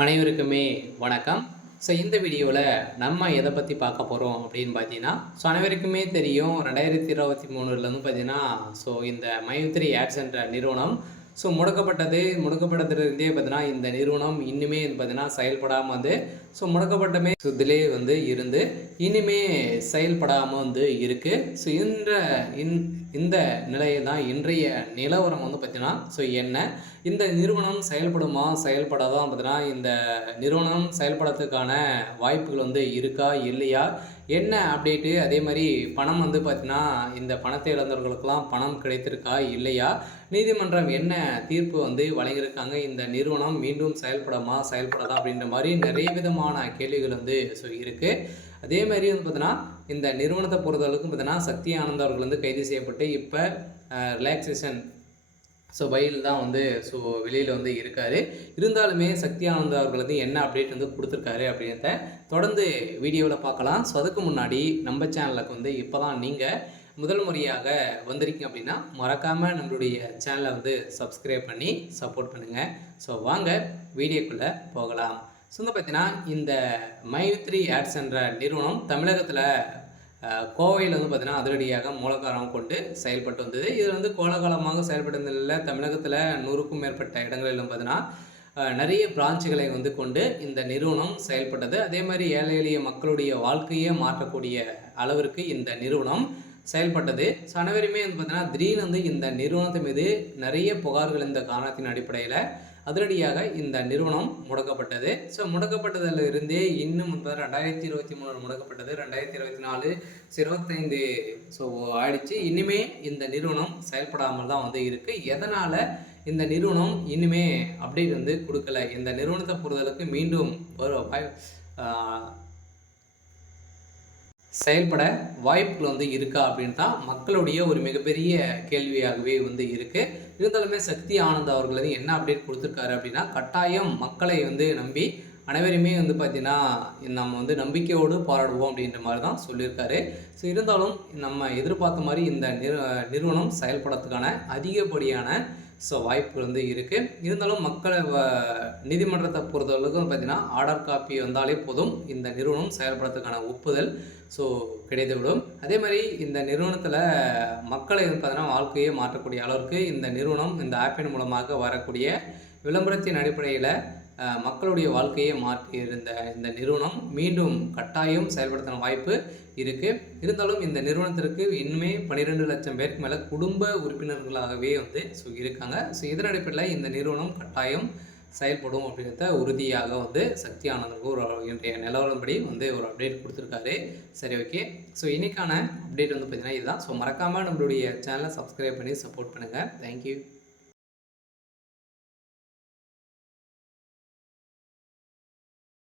அனைவருக்குமே வணக்கம். இந்த வீடியோவில் நம்ம எதை பற்றி பார்க்க போகிறோம் அப்படின்னு பார்த்தீங்கன்னா, அனைவருக்குமே தெரியும் 2023 பார்த்தீங்கன்னா, இந்த மைத்ரி ஆட்ஸ் என்ற நிறுவனம் முடக்கப்பட்டதுலேருந்தே பார்த்தீங்கன்னா, இந்த நிறுவனம் இன்னுமே பார்த்தீங்கன்னா செயல்படாமல் வந்து முடக்கப்பட்டமே இதிலே வந்து இருந்து இனிமே செயல்படாமல் வந்து இருக்குது. இந்த நிலையில் தான் இன்றைய நிலவரம் வந்து பார்த்தீங்கன்னா என்ன இந்த நிறுவனம் செயல்படுமா செயல்படாதான் பார்த்தீங்கன்னா இந்த நிறுவனம் செயல்படுறதுக்கான வாய்ப்புகள் வந்து இருக்கா இல்லையா, என்ன அப்டேட்டு, அதே மாதிரி பணம் வந்து பார்த்தீங்கன்னா இந்த பணத்தை இழந்தவர்களுக்கெல்லாம் பணம் கிடைத்திருக்கா இல்லையா, நீதிமன்றம் என்ன தீர்ப்பு வந்து வழங்கியிருக்காங்க, இந்த நிறுவனம் மீண்டும் செயல்படாதா அப்படின்ற மாதிரி நிறைய விதமான கேள்விகள் வந்து இருக்குது. அதே மாதிரி வந்து பார்த்தீங்கன்னா இந்த நிறுவனத்தை பொறுத்தளவுக்கு பார்த்தீங்கன்னா சக்தி ஆனந்த் அவர்கள் வந்து கைது செய்யப்பட்டு இப்போ ரிலாக்ஸேஷன் பயில் தான் வந்து வெளியில் வந்து இருக்கார். இருந்தாலுமே சக்தி ஆனந்த் அவர்கள் வந்து என்ன அப்டேட் வந்து கொடுத்துருக்காரு அப்படின்றத தொடர்ந்து வீடியோவில் பார்க்கலாம். அதுக்கு முன்னாடி நம்ம சேனலுக்கு வந்து இப்போ தான் நீங்கள் முதல் முறையாக வந்திருக்கீங்க அப்படின்னா மறக்காமல் நம்மளுடைய சேனலை வந்து சப்ஸ்கிரைப் பண்ணி சப்போர்ட் பண்ணுங்கள். வாங்க வீடியோக்குள்ளே போகலாம். பார்த்தீங்கன்னா இந்த மைத்ரி ஆட்ஸ் என்ற நிறுவனம் தமிழகத்தில் கோவையில் வந்து பார்த்தீங்கன்னா அதிரடியாக மூலக்காரம் கொண்டு செயல்பட்டு வந்தது. இதில் வந்து கோலகாலமாக செயல்பட்டதில் தமிழகத்தில் 100க்கும் மேற்பட்ட இடங்களிலும் பார்த்தீங்கன்னா நிறைய பிரான்ச்சுகளை வந்து கொண்டு இந்த நிறுவனம் செயல்பட்டது. அதே மாதிரி ஏழை எளிய மக்களுடைய வாழ்க்கையை மாற்றக்கூடிய அளவிற்கு இந்த நிறுவனம் செயல்பட்டது. அனைவருமே வந்து பார்த்தீங்கன்னா திடீர்னு வந்து இந்த நிறுவனத்து மீது நிறைய புகார்கள் இந்த காரணத்தின் அடிப்படையில் அதிரடியாக இந்த நிறுவனம் முடக்கப்பட்டது. முடக்கப்பட்டதில் இருந்தே இன்னும் 2023 முடக்கப்பட்டது, 2024 25 ஆயிடுச்சு. இனிமே இந்த நிறுவனம் செயல்படாமல் தான் வந்து இருக்குது. எதனால் இந்த நிறுவனம் இனிமே அப்டேட் வந்து கொடுக்கல, இந்த நிறுவனத்தை பொறுத்தளவுக்கு மீண்டும் செயல்பட வாய்ப்புகள் வந்து இருக்கா அப்படின்னு தான் மக்களுடைய ஒரு மிகப்பெரிய கேள்வியாகவே வந்து இருக்குது. இருந்தாலுமே சக்தி ஆனந்த் அவர்கள் வந்து என்ன அப்டேட் கொடுத்துருக்காரு அப்படின்னா, கட்டாயம் மக்களை வந்து நம்பி அனைவருமே வந்து பார்த்திங்கன்னா நம்ம வந்து நம்பிக்கையோடு போராடுவோம் அப்படின்ற மாதிரி தான் சொல்லியிருக்காரு. இருந்தாலும் நம்ம எதிர்பார்த்த மாதிரி இந்த நிறுவனம் செயல்படுறதுக்கான அதிகப்படியான வாய்ப்புகள் வந்து இருக்குது. இருந்தாலும் மக்களை நீதிமன்றத்தை பொறுத்தளவுக்கு பார்த்திங்கன்னா ஆர்டர் காப்பி வந்தாலே போதும் இந்த நிறுவனம் செயல்படுறதுக்கான ஒப்புதல் கிடைத்துவிடும். அதே மாதிரி இந்த நிறுவனத்தில் மக்களை பார்த்தீங்கன்னா வாழ்க்கையை மாற்றக்கூடிய அளவிற்கு இந்த நிறுவனம் இந்த ஆப்பின் மூலமாக வரக்கூடிய விளம்பரத்தின் அடிப்படையில் மக்களுடைய வாழ்க்கையை மாற்றி இருந்த இந்த நிறுவனம் மீண்டும் கட்டாயம் செயல்படுத்தின வாய்ப்பு இருக்குது. இருந்தாலும் இந்த நிறுவனத்திற்கு இன்னுமே 12 லட்சம் பேருக்கு மேலே குடும்ப உறுப்பினர்களாகவே வந்து இருக்காங்க. இதன் அடிப்படையில் இந்த நிறுவனம் கட்டாயம் செயல்படும் அப்படின்றத உறுதியாக வந்து சக்தி ஆனந்துக்கு ஒரு இன்றைய நிலவரப்படி வந்து ஒரு அப்டேட் கொடுத்துருக்காரு. சரி, ஓகே. இன்றைக்கான அப்டேட் வந்து பார்த்திங்கன்னா இதுதான். மறக்காமல் நம்மளுடைய சேனலை சப்ஸ்கிரைப் பண்ணி சப்போர்ட் பண்ணுங்கள். தேங்க்யூ.